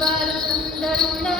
വളർന്നരുണമേലുമിനാ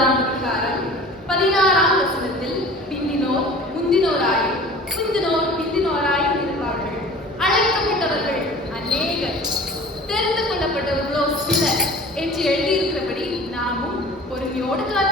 பதினோராம் அதிகாரம் பதினாறாம் வசனத்தில் பிந்தினோர் முந்தினோராய் முந்தினோர் பிந்தினோராய் இருப்பார்கள். அழைக்கப்பட்டவர்கள் அநேகர். தெரிந்து கொள்ளப்பட்டவர்களோ சிலர் என்று எழுதியிருக்கிறபடி நாமும் பொறுமையோடு காத்து